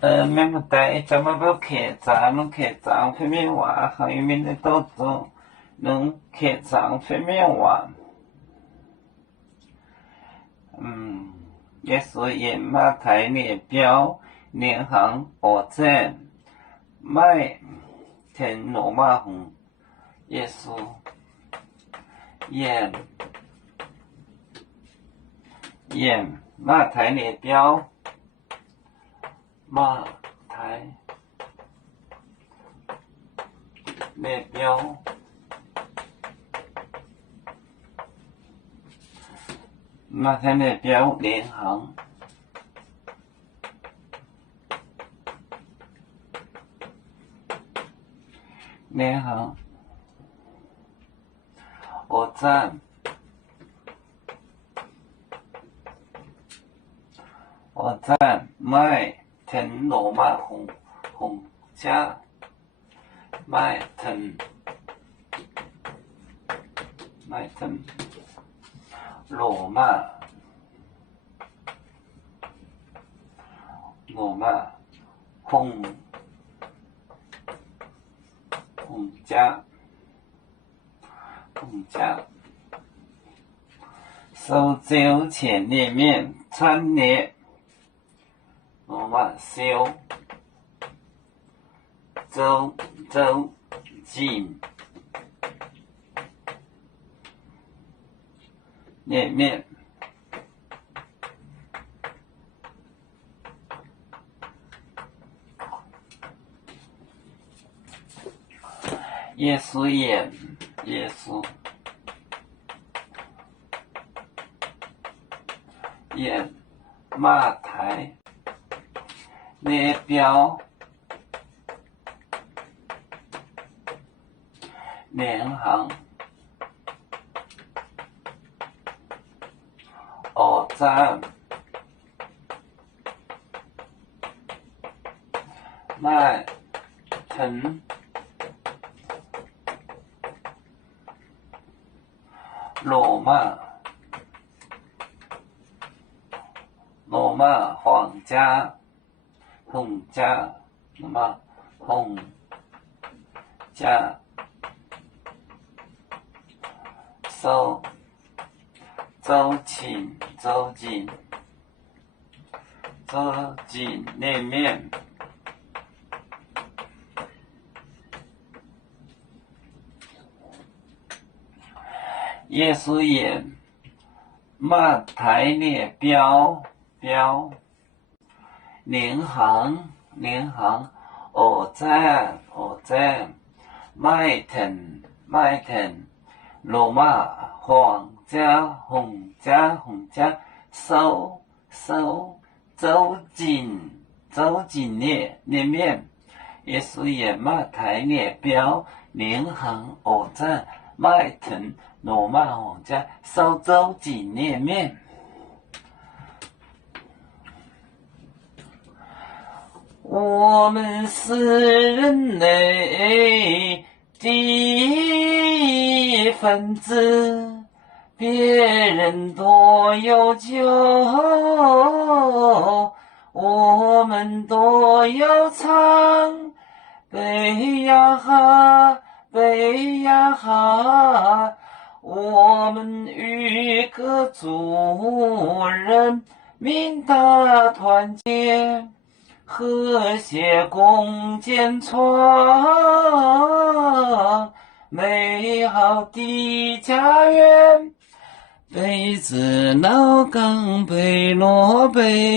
免不带，咱们要客栈方面话，还有面的都做，能客栈方面话，也是沿马台列表联航火车卖天罗马红，也是沿马台列表。马台列表，马台列表联航，火站卖天罗马红家卖天罗马红家苏州前列面川列罗马修周进列面耶稣沿马台列表联航火站卖天罗马皇家红家周进列面耶稣沿马台列表联航火站卖天罗马皇家红家收周进列面耶稣沿马台列表联航火站卖天罗马皇家收周进列面。我们是人类的一份子，别人多有酒，我们多有唱，悲呀哈，我们与各族人民大团结，和谐共建创美好的家园，北至老港北落北。